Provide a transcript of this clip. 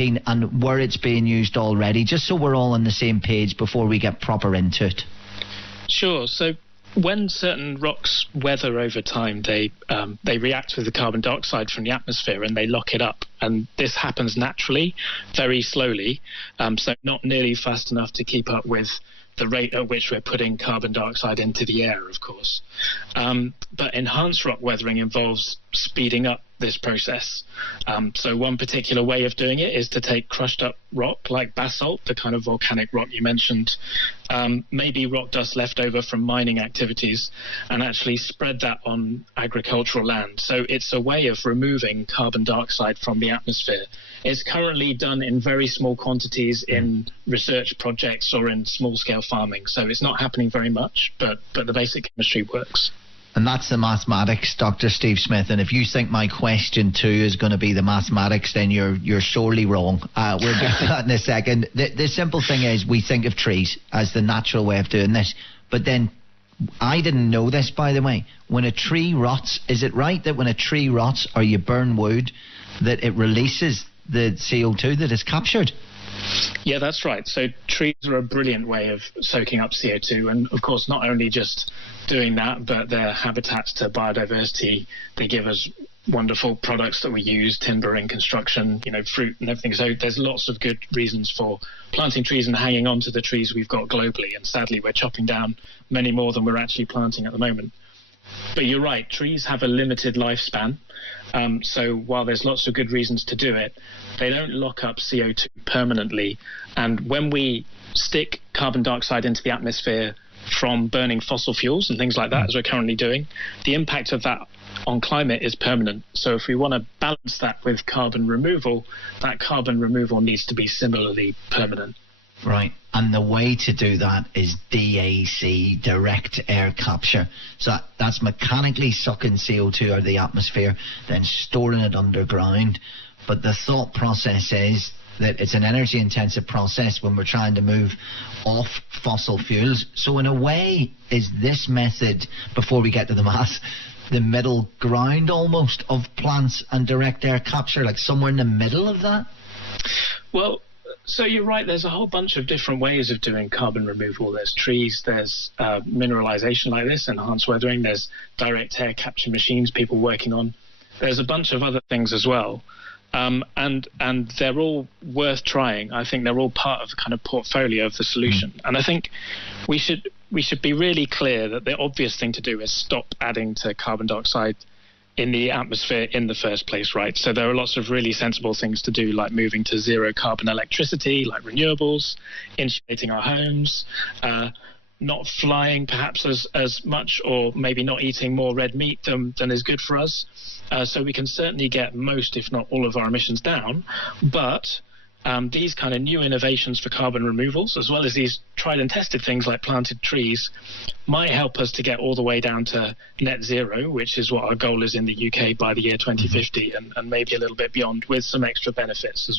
Dean, and where it's being used already, just so we're all on the same page before we get proper into it? Sure. So when certain rocks weather over time, they react with the carbon dioxide from the atmosphere and they lock it up. And this happens naturally, very slowly, so not nearly fast enough to keep up with the rate at which we're putting carbon dioxide into the air, of course. But enhanced rock weathering involves speeding up this process. So one particular way of doing it is to take crushed up rock like basalt, the kind of volcanic rock you mentioned, maybe rock dust left over from mining activities, and actually spread that on agricultural land. So it's a way of removing carbon dioxide from the atmosphere. It's currently done in very small quantities in research projects or in small-scale farming. So it's not happening very much, but the basic chemistry works. And that's the mathematics, Dr. Steve Smith. And if you think my question too is going to be the mathematics, then you're sorely wrong. We'll get to that in a second. The simple thing is we think of trees as the natural way of doing this. But then, I didn't know this, by the way. When a tree rots, is it right that when a tree rots or you burn wood, that it releases the CO2 that is captured? Yeah, that's right. So trees are a brilliant way of soaking up CO2. And of course, not only just doing that, but they're habitats to biodiversity. They give us wonderful products that we use, timber in construction, fruit and everything. So there's lots of good reasons for planting trees and hanging on to the trees we've got globally. And sadly, we're chopping down many more than we're actually planting at the moment. But you're right, trees have a limited lifespan. So while there's lots of good reasons to do it, they don't lock up CO2 permanently. And when we stick carbon dioxide into the atmosphere from burning fossil fuels and things like that, as we're currently doing, the impact of that on climate is permanent. So if we want to balance that with carbon removal, that carbon removal needs to be similarly permanent. Right, and the way to do that is DAC, direct air capture. So that's mechanically sucking CO2 out of the atmosphere, then storing it underground. But the thought process is that it's an energy intensive process when we're trying to move off fossil fuels. So in a way, is this method, before we get to the math, the middle ground almost of plants and direct air capture, like somewhere in the middle of that? Well, so you're right, there's a whole bunch of different ways of doing carbon removal. There's trees, there's mineralization like this, enhanced weathering, there's direct air capture machines people working on. There's a bunch of other things as well. And they're all worth trying. I think they're all part of the kind of portfolio of the solution. And I think we should be really clear that the obvious thing to do is stop adding to carbon dioxide in the atmosphere in the first place, right? So there are lots of really sensible things to do, like moving to zero carbon electricity, like renewables, insulating our homes, not flying perhaps as much, or maybe not eating more red meat than is good for us. So we can certainly get most, if not all, of our emissions down. But these kind of new innovations for carbon removals, as well as these tried and tested things like planted trees, might help us to get all the way down to net zero, which is what our goal is in the UK by the year 2050, and maybe a little bit beyond, with some extra benefits as well.